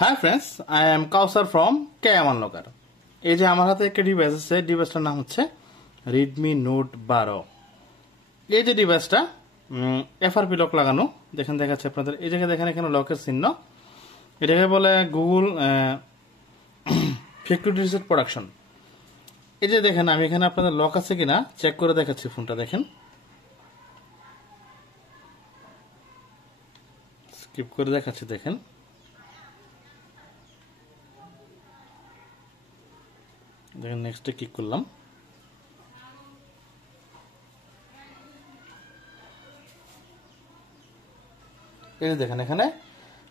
High friends, I'm Kawsar from KM unlocker. এই যে আমার হাতে একটা ডিভাইস আছে, ডিভাইসটার নাম হচ্ছে রেডমি নোট 12। এই যে ডিভাইসটা এফআরপি লক লাগানো, দেখেন দেখাচ্ছে আপনাদের। এই জায়গায় দেখেন এখানে লকের চিহ্ন, এটাকে বলে গুগল ফ্যাক্টরি রিসেট প্রোডাকশন। এই যে দেখেন আমি এখানে আপনাদের লক আছে কিনা চেক করে দেখাচ্ছি। ফোনটা দেখেন, স্কিপ করে দেখাচ্ছি। দেখেন দেখেন নেক্সটে ক্লিক করলাম। এই যে দেখেন এখানে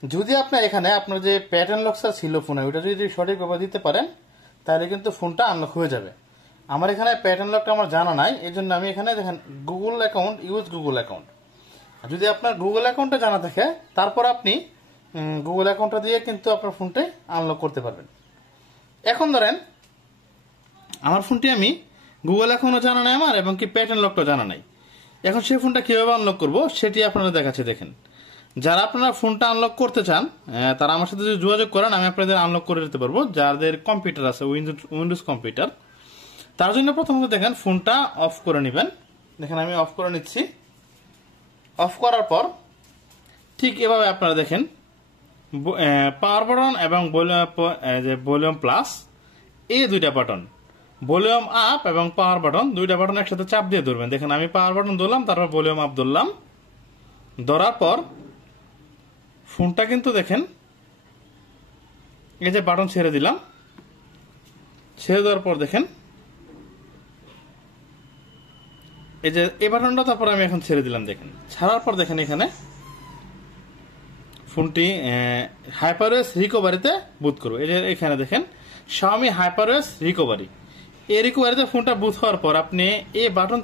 যদি আপনার আপনার যে প্যাটার্ন লকটা ছিল ফোনে, ওইটা যদি সঠিকভাবে দিতে পারেন তাহলে কিন্তু ফোনটা আনলক হয়ে যাবে। আমার এখানে প্যাটার্ন লকটা আমার জানা নাই, এই জন্য আমি এখানে দেখেন Google account, use Google account. যদি আপনার গুগল অ্যাকাউন্টটা জানা থাকে তারপর আপনি গুগল অ্যাকাউন্টটা দিয়ে কিন্তু আপনার ফোনটা আনলক করতে পারবেন। এখন ধরেন আমার ফোনটি আমি গুগল অ্যাকাউন্টও জানা নাই আমার, এবং কি প্যাটার্ন লকটা জানা নাই। এখন সেই ফোনটা কিভাবে আনলক করব সেটি আপনারা দেখাচ্ছি। দেখেন যারা আপনারা ফোনটা আনলক করতে চান তারা আমার সাথে যদি যোগাযোগ করেন আমি আপনাদের আনলক করে দিতে পারবো। যাদের কম্পিউটার আছে উইন্ডোজ কম্পিউটার, তার জন্য প্রথমত দেখেন ফোনটা অফ করে নেবেন। দেখেন আমি অফ করে নিচ্ছি। অফ করার পর ঠিক এভাবে আপনারা দেখেন পাওয়ার বাটন এবং ভলিউম প্লাস, এই দুইটা বাটন, ভলিউম আপ এবং পাওয়ার বাটন, দুইটা বাটন একসাথে চাপ দিয়ে ধরবেন। দেখেন আমি পাওয়ার বাটন ধরলাম, তারপর ভলিউম আপ ধরলাম। ধরার পর ফোনটা কিন্তু দেখেন এই যে বাটন ছেড়ে দিলাম। ছেড়ে দেওয়ার পর দেখেন এই যে এই বাটনটা, তারপর আমি এখন ছেড়ে দিলাম। দেখেন ছাড়ার পর দেখেন এখানে ফোনটি হাইপারওয়েস রিকভারিতে বুট করবো। এই যে এখানে দেখেন Xiaomi হাইপারওয়েস রিকভারি। এই রিকভারিতে ফোনটা বুট হওয়ার পর আপনি এই বাটন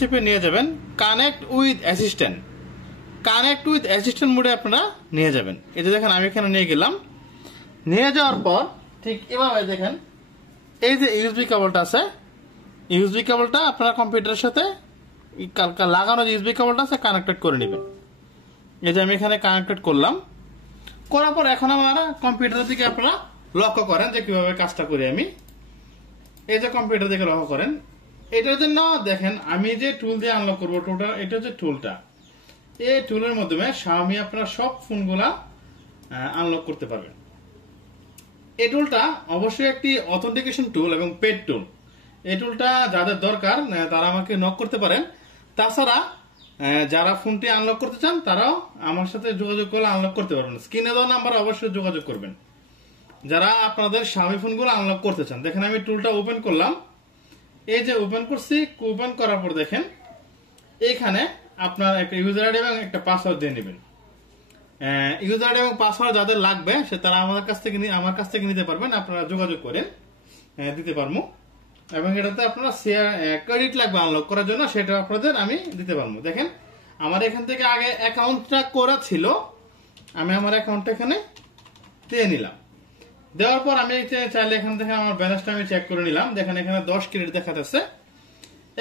চেপে নিয়ে যাবেন connect with assistant. Connect with assistant মোডে আপনারা নিয়ে যাবেন। এই যে দেখেন আমি এখানে নিয়ে গেলাম। নিয়ে যাওয়ার পর ঠিক এভাবে দেখেন এই যে ইউএসবি কেবলটা আছে, ইউএসবি কেবলটা আপনারা কম্পিউটারের সাথে লাগানো ইউএসবি কেবলটা আছে কানেক্টেড করে নেবেন। এই যে আমি এখানে কানেক্টেড করলাম। করার পর এখন আমার কম্পিউটার থেকে আপনারা লক্ষ্য করেন যে কিভাবে কাজটা করি আমি। এই যে কম্পিউটার থেকে লক্ষ্য করেন, এটার জন্য দেখেন আমি যে টুল দিয়ে আনলক করবো, এটা হচ্ছে টুলটা। এই টুলের মাধ্যমে Xiaomi আপনারা সব ফোনগুলা আনলক করতে পারবেন। এই টুলটা অবশ্যই একটি অথেন্টিকেশন টুল এবং পেড টুল। এই টুলটা যাদের দরকার তারা আমাকে নক করতে পারেন। তাছাড়া যারা ফোনটি আনলক করতে চান তারাও আমার সাথে যোগাযোগ করলে আনলক করতে পারবেন। স্ক্রিনে দেওয়া নাম্বার অবশ্যই যোগাযোগ করবেন যারা আপনাদের Xiaomi ফোনগুলো আনলক করতে চান। দেখেন আমি টুলটা ওপেন করলাম। এই যে ওপেন করছি, ওপেন করার পর দেখেন এখানে আপনার একটা ইউজার আইডি এবং একটা পাসওয়ার্ড দিয়ে নেবেন। ইউজার আইডি এবং পাসওয়ার্ড যাদের লাগবে সে তারা আমার কাছ থেকে নিতে পারবেন। আপনারা যোগাযোগ করেন, দিতে পারবো। এবং এটাতে আপনারা ক্রেডিট লাগবে আনলক করার জন্য, সেটা আপনাদের আমি দিতে পারবো। দেখেন আমার এখান থেকে আগে অ্যাকাউন্টটা করা ছিল, আমি আমার অ্যাকাউন্টটা এখানে দিয়ে নিলাম। দেওয়ার পর আমি চাইলে এখান থেকে আমার ব্যালেন্সটা আমি চেক করে নিলাম। দেখেন এখানে 10 ক্রেডিট দেখাচ্ছে।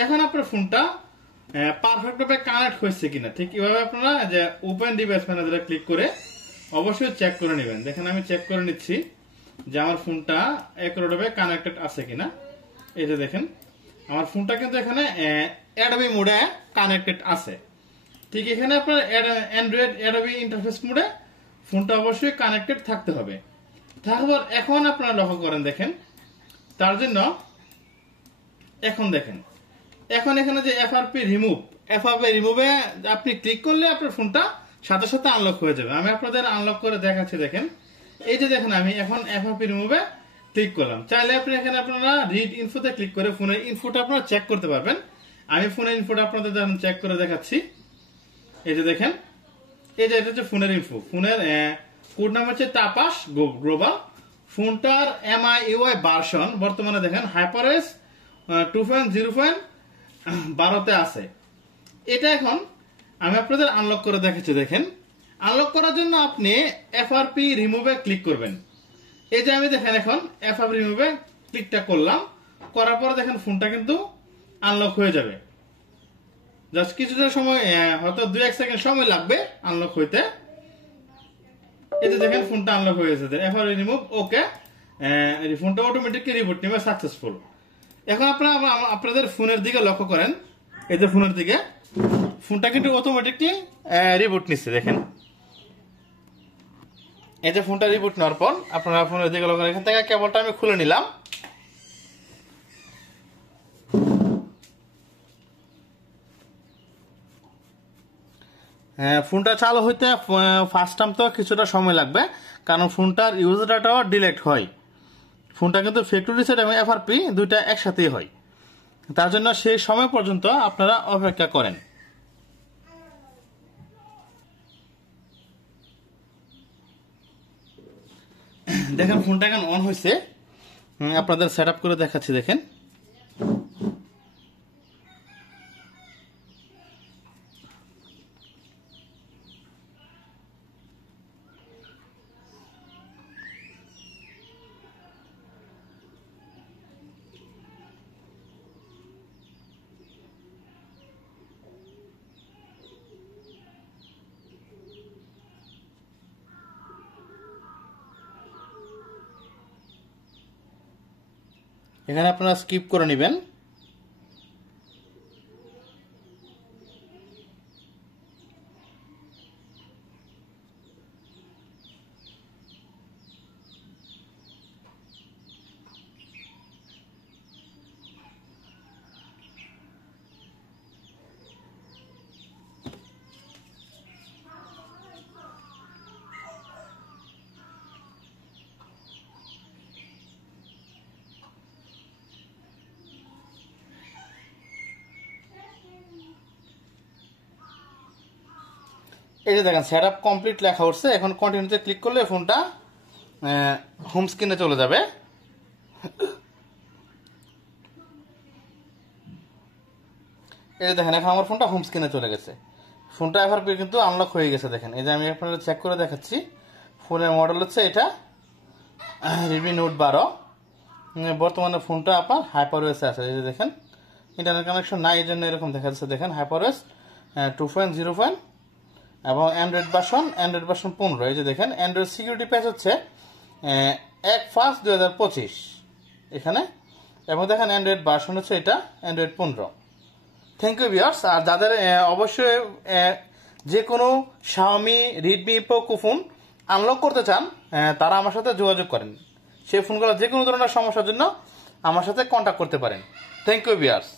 এখন আপনার ফোনটা পারফেক্ট ভাবে কানেক্ট হয়েছে কিনা ঠিক এভাবে আপনারা যে ওপেন ডিভাইস ম্যানেজারে ক্লিক করে অবশ্যই চেক করে নেবেন। দেখেন আমি চেক করে নিচ্ছি যে আমার ফোনটা একরোডভাবে কানেক্টেড আছে কিনা। এই যে দেখেন আমার ফোনটা কিন্তু এখানে অ্যাডোবি মোডে কানেক্টেড আছে। ঠিক এখানে আপনার অ্যান্ড্রয়েড অ্যাডোবি ইন্টারফেস মোডে ফোনটা অবশ্যই কানেক্টেড থাকতে হবে। তারপর এখন আপনারা লক্ষ্য করেন, দেখেন তার জন্য এখন দেখেন এখন এখানে যে এফআরপি রিমুভে আপনি ক্লিক করলে আপনার ফোনটা সাথে সাথে আনলক হয়ে যাবে। আমি আপনাদের আনলক করে দেখাচ্ছি। দেখেন এই যে দেখেন আমি এখন এফআরপি রিমুভে ক্লিক করলাম। চাইলে আপনি এখানে আপনারা রিড ইনফোতে ক্লিক করে ফোনের ইনফোটা আপনারা চেক করতে পারবেন। আমি ফোনের ইনফোটা আপনাদের চেক করে দেখাচ্ছি। এই যে দেখেন এই যে এটা হচ্ছে ফোনের ইনফো। ফোনের কোড নাম হচ্ছে তাপাস গ্লোবাল। ফোনটার MIUI ভার্সন বর্তমানে দেখেন হাইপারওয়েস 2.0.12 আছে। এটা এখন আমি আপনাদের আনলক করে দেখাচ্ছি। দেখেন আনলক করার জন্য আপনি এফআরপি রিমুভে ক্লিক করবেন। এই যে আমি দেখেন এখন এফআরপি রিমুভে ক্লিকটা করলাম। করার পর দেখেন ফোনটা কিন্তু আনলক হয়ে যাবে। জাস্ট কিছুটা সময়, হয়তো 2-1 সেকেন্ড সময় লাগবে আনলক হইতে। এই যে দেখেন ফোনটা আনলক হয়ে গেছে, এরপর রিমুভ ওকে, ফোনটা অটোমেটিকলি রিবুট নেবে সাকসেসফুল। এখন আপনারা আপনাদের ফোনের দিকে লক্ষ্য করেন, এই যে ফোনের দিকে ফোনটা কিন্তু অটোমেটিকলি রিবুট নিচ্ছে দেখেন। এই যে ফোনটা রিবুট নেওয়ার পর আপনারা ফোনের দিকে লক্ষ্য করেন, এখান থেকে কেবলটা আমি খুলে নিলাম। ফোনটা চালু হইতে ফার্স্ট টাইম তো কিছুটা সময় লাগবে, কারণ ফোনটার ইউজার ডাটাও ডিলেট হয়। ফোনটা কিন্তু ফ্যাক্টরি রিসেট এবং এফআরপি দুইটা একসাথেই হয়, তার জন্য সেই সময় পর্যন্ত আপনারা অপেক্ষা করেন। দেখেন ফোনটা এখন অন হয়েছে, আপনাদের সেট আপ করে দেখাচ্ছি দেখেন। এখানে আপনারা স্কিপ করে নেবেন। এই যে দেখেন সেট আপ কমপ্লিট লেখা উঠছে, এখন কন্টিনিউতে ক্লিক করলে ফোনটা হোম স্ক্রিনে চলে যাবে। এই যে দেখেন এখন আমার ফোনটা হোম স্ক্রিনে চলে গেছে, ফোনটা এফআরপি কিন্তু আনলক হয়ে গেছে দেখেন। এই যে আমি আপনাদের চেক করে দেখাচ্ছি, ফোনের মডেল হচ্ছে এটা রেডমি নোট 12। বর্তমানে ফোনটা আপনার হাইপারওয়েসে আছে। এই যে দেখেন ইন্টারনেট কানেকশন নাই, এই জন্য এরকম দেখা যাচ্ছে দেখেন। হাইপারওয়েস 2.0 এবং অ্যান্ড্রয়েড ভার্সন 15। এই যে দেখেন অ্যান্ড্রয়েড সিকিউরিটি প্যাচ হচ্ছে 1/1/2025 এখানে, এবং দেখেন অ্যান্ড্রয়েড ভার্সন হচ্ছে এটা অ্যান্ড্রয়েড 15। Thank you viewers. আর যাদের অবশ্যই যে কোনো Xiaomi, Redmi, Poco phone unlock করতে চান, তারা আমার সাথে যোগাযোগ করেন। সেই ফোনগুলো যে কোনো ধরনের সমস্যার জন্য আমার সাথে কন্ট্যাক্ট করতে পারেন। Thank you viewers.